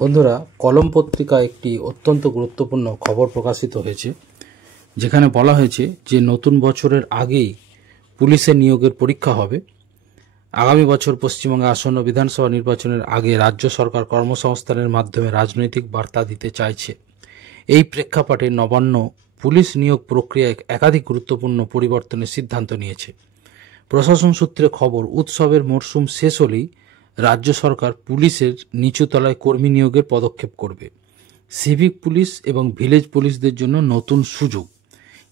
বন্ধুরা, কলম পত্রিকায় একটি অত্যন্ত গুরুত্বপূর্ণ খবর প্রকাশিত হয়েছে, যেখানে বলা হয়েছে যে নতুন বছরের আগেই পুলিশের নিয়োগের পরীক্ষা হবে। আগামী বছর পশ্চিমবঙ্গে আসন্ন বিধানসভা নির্বাচনের আগে রাজ্য সরকার কর্মসংস্থানের মাধ্যমে রাজনৈতিক বার্তা দিতে চাইছে। এই প্রেক্ষাপটে নবান্ন পুলিশ নিয়োগ প্রক্রিয়ায় একাধিক গুরুত্বপূর্ণ পরিবর্তনের সিদ্ধান্ত নিয়েছে। প্রশাসন সূত্রে খবর, উৎসবের মরশুম শেষ হলেই রাজ্য সরকার পুলিশের নিচুতলায় কর্মী নিয়োগের পদক্ষেপ করবে। সিভিক পুলিশ এবং ভিলেজ পুলিশদের জন্য নতুন সুযোগ।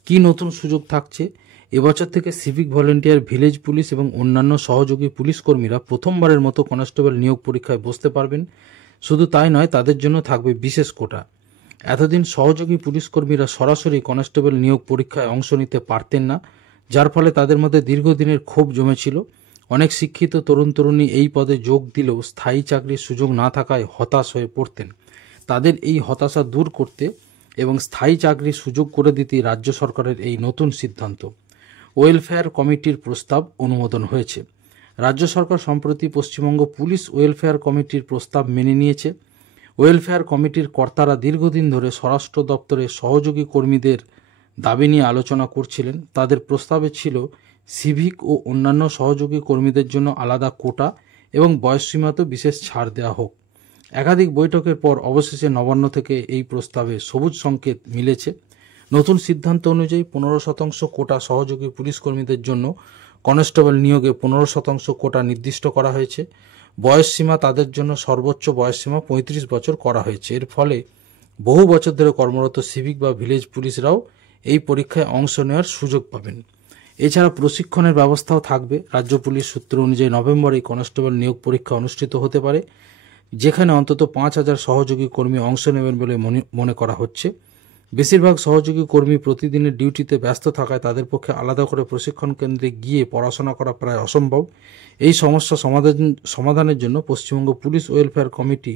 কি নতুন সুযোগ থাকছে? এবছর থেকে সিভিক ভলেন্টিয়ার, ভিলেজ পুলিশ এবং অন্যান্য সহযোগী পুলিশ কর্মীরা প্রথমবারের মতো কনস্টেবল নিয়োগ পরীক্ষায় বসতে পারবেন। শুধু তাই নয়, তাদের জন্য থাকবে বিশেষ কোটা। এতদিন সহযোগী পুলিশ কর্মীরা সরাসরি কনস্টেবল নিয়োগ পরীক্ষায় অংশ নিতে পারতেন না, যার ফলে তাদের মধ্যে দীর্ঘদিনের ক্ষোভ জমেছিল। অনেক শিক্ষিত তরুণ তরুণী এই পদে যোগ দিলেও স্থায়ী চাকরির সুযোগ না থাকায় হতাশ হয়ে পড়তেন। তাদের এই হতাশা দূর করতে এবং স্থায়ী চাকরির সুযোগ করে দিতে রাজ্য সরকারের এই নতুন সিদ্ধান্ত। ওয়েলফেয়ার কমিটির প্রস্তাব অনুমোদন হয়েছে। রাজ্য সরকার সম্প্রতি পশ্চিমবঙ্গ পুলিশ ওয়েলফেয়ার কমিটির প্রস্তাব মেনে নিয়েছে। ওয়েলফেয়ার কমিটির কর্তারা দীর্ঘদিন ধরে স্বরাষ্ট্র দপ্তরের সহযোগী কর্মীদের দাবি নিয়ে আলোচনা করছিলেন। তাদের প্রস্তাবে ছিল সিভিক ও অন্যান্য সহযোগী কর্মীদের জন্য আলাদা কোটা এবং বয়সসীমাতে বিশেষ ছাড় দেওয়া হোক। একাধিক বৈঠকের পর অবশেষে নবান্ন থেকে এই প্রস্তাবে সবুজ সংকেত মিলেছে। নতুন সিদ্ধান্ত অনুযায়ী 15% কোটা সহযোগী পুলিশ কর্মীদের জন্য, কনস্টেবল নিয়োগে 15% কোটা নির্দিষ্ট করা হয়েছে। বয়সসীমা তাদের জন্য সর্বোচ্চ বয়সসীমা 35 বছর করা হয়েছে। এর ফলে বহু বছর ধরে কর্মরত সিভিক বা ভিলেজ পুলিশরাও এই পরীক্ষায় অংশ নেওয়ার সুযোগ পাবেন। এছাড়া প্রশিক্ষণের ব্যবস্থাও থাকবে। রাজ্য পুলিশ সূত্র অনুযায়ী নভেম্বরে কনস্টেবল নিয়োগ পরীক্ষা অনুষ্ঠিত হতে পারে, যেখানে অন্তত 5000 সহযোগী কর্মী অংশ নেবেন বলে মনে করা হচ্ছে। বেশিরভাগ সহযোগী কর্মী প্রতিদিনের ডিউটিতে ব্যস্ত থাকায় তাদের পক্ষে আলাদা করে প্রশিক্ষণ কেন্দ্রে গিয়ে পড়াশোনা করা প্রায় অসম্ভব। এই সমস্যা সমাধানের জন্য Paschimbanga police welfare committee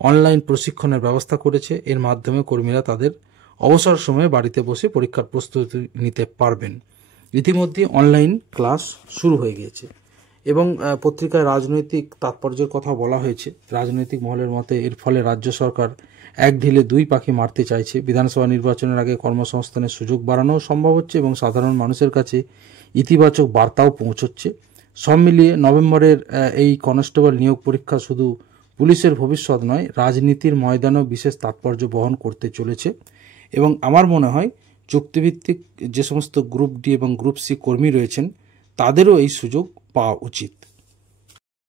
online প্রশিক্ষণের ব্যবস্থা করেছে। এর মাধ্যমে কর্মীরা তাদের অবসর সময়ে বাড়িতে বসে পরীক্ষার প্রস্তুতি নিতে পারবেন। ইতিমধ্যে অনলাইন ক্লাস শুরু হয়ে গিয়েছে এবং পত্রিকায় রাজনৈতিক তাৎপর্যের কথা বলা হয়েছে। রাজনৈতিক মহলের মতে এর ফলে রাজ্য সরকার এক ঢিলে দুই পাখি মারতে চাইছে। বিধানসভা নির্বাচনের আগে কর্মসংস্থানের সুযোগ বাড়ানো সম্ভব হচ্ছে এবং সাধারণ মানুষের কাছে ইতিবাচক বার্তাও পৌঁছচ্ছে। সব মিলিয়ে নভেম্বরের এই কনস্টেবল নিয়োগ পরীক্ষা শুধু পুলিশের ভবিষ্যৎ নয়, রাজনীতির ময়দানেও বিশেষ তাৎপর্য বহন করতে চলেছে। এবং আমার মনে হয় চুক্তিভিত্তিক যে সমস্ত গ্রুপ ডি এবং গ্রুপ সি কর্মী রয়েছেন, তাদেরও এই সুযোগ পাওয়া উচিত।